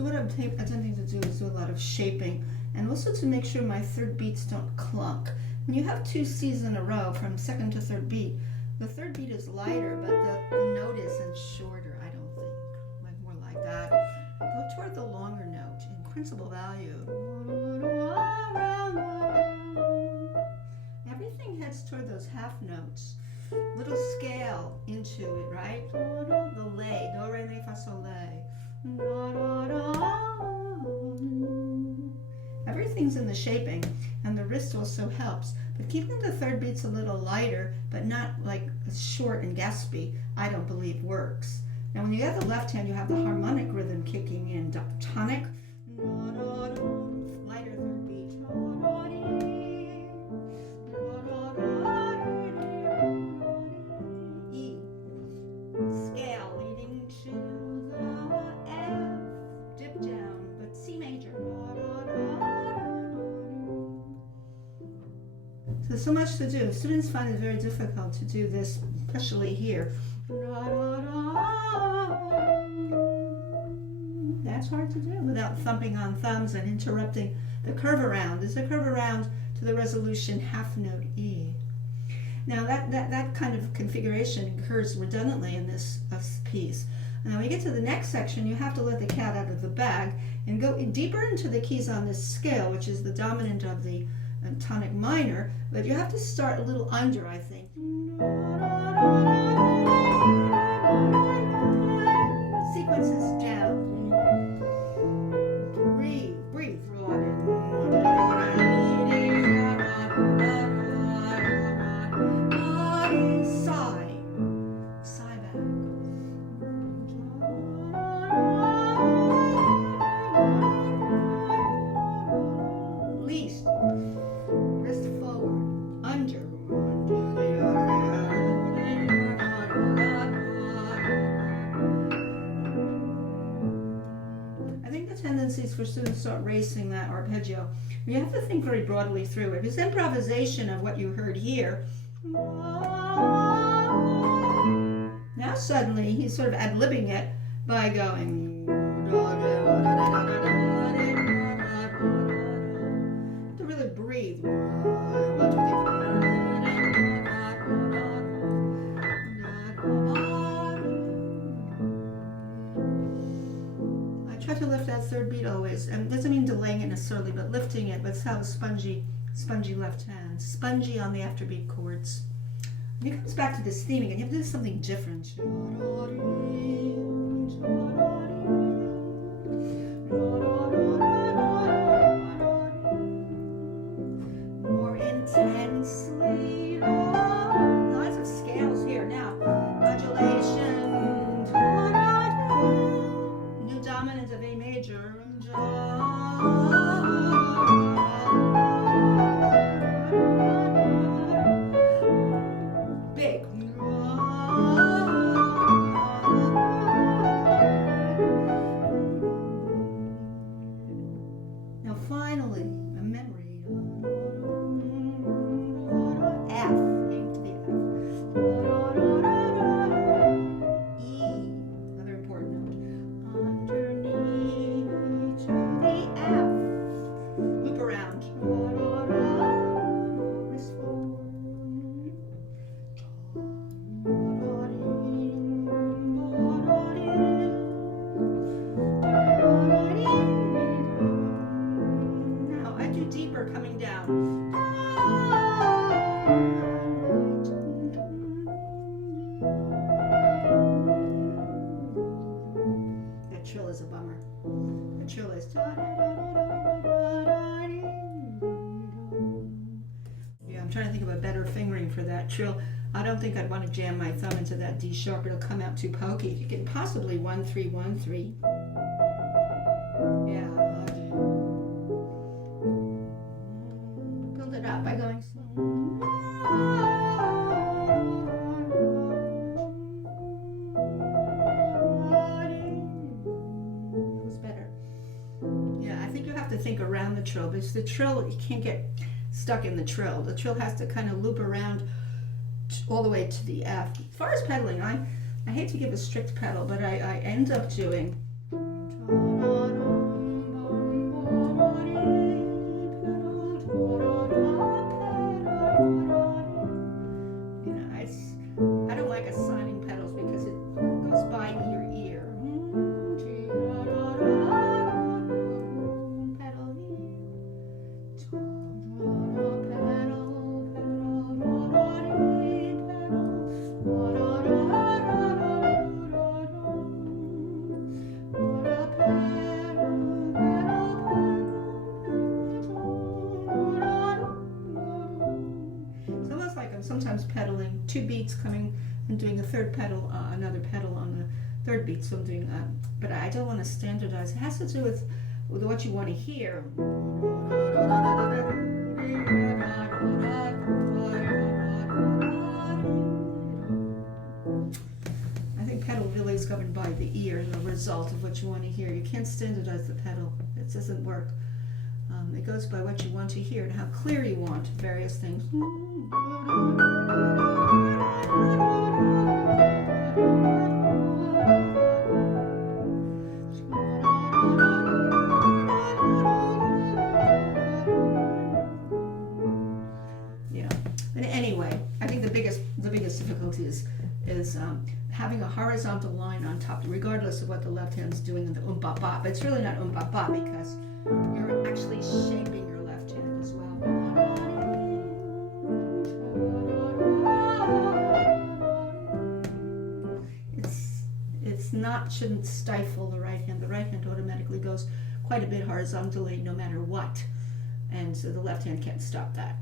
So what I'm attempting to do is do a lot of shaping, and also to make sure my third beats don't clunk. When you have two C's in a row from second to third beat, the third beat is lighter, but the note isn't shorter, I don't think. Like more like that. Go toward the longer note in principal value. Everything heads toward those half notes. Little scale into it, right? The lay, do, re, mi, fa, sol, lay. Everything's in the shaping, and the wrist also helps. But keeping the third beats a little lighter, but not like short and gaspy, I don't believe works. Now when you have the left hand, you have the harmonic rhythm kicking in. Tonic, lighter third beat. E, scale leading to the F, dip down, but C major. So much to do. Students find it very difficult to do this, especially here. That's hard to do without thumping on thumbs and interrupting the curve around. There's a curve around to the resolution half note E. Now that kind of configuration occurs redundantly in this piece. And when you get to the next section, you have to let the cat out of the bag and go deeper into the keys on this scale, which is the dominant of the tonic minor, but you have to start a little under, I think. Sequences down. Breathe through it. Sigh back. Least. Wrist forward, under. I think the tendency is for students to start racing that arpeggio. You have to think very broadly through it. It's improvisation of what you heard here. Now suddenly he's sort of ad-libbing it by going. To really breathe. I try to lift that third beat always, and it doesn't mean delaying it necessarily, but lifting it. But have a spongy left hand, spongy on the afterbeat chords. And it comes back to this theme again. You have to do something different. More intensely. Lots of scales here. Now, modulation. New dominant of A major. Big. Now finally, a memory. F, aim to the F. E, another important note. Underneath to the F. Loop around. Wrist forward. Now I do deeper coming down. That trill is a bummer. The trill is. Yeah, I'm trying to think of a better fingering for that trill. I don't think I'd want to jam my thumb into that D sharp. It'll come out too pokey. You can possibly 1-3, 1-3. Yeah. Build it up by going slow. That was better. Yeah, I think you have to think around the trill, because the trill, you can't get stuck in the trill. The trill has to kind of loop around all the way to the F. As far as pedaling, I hate to give a strict pedal, but I end up doing I don't like assigning pedals because it goes by your ear. Pedal sometimes pedaling 2 beats coming and doing a third pedal, another pedal on the third beat. So I'm doing, but I don't want to standardize. It has to do with what you want to hear. I think pedal really is governed by the ear, the result of what you want to hear. You can't standardize the pedal. It doesn't work. It goes by what you want to hear and how clear you want various things. Yeah. But anyway, I think the biggest difficulty is having a horizontal line on top, regardless of what the left hand's doing in the ba. But it's really not ba because you're actually shaping your left hand as well. Shouldn't stifle the right hand. The right hand automatically goes quite a bit horizontally no matter what, and so the left hand can't stop that.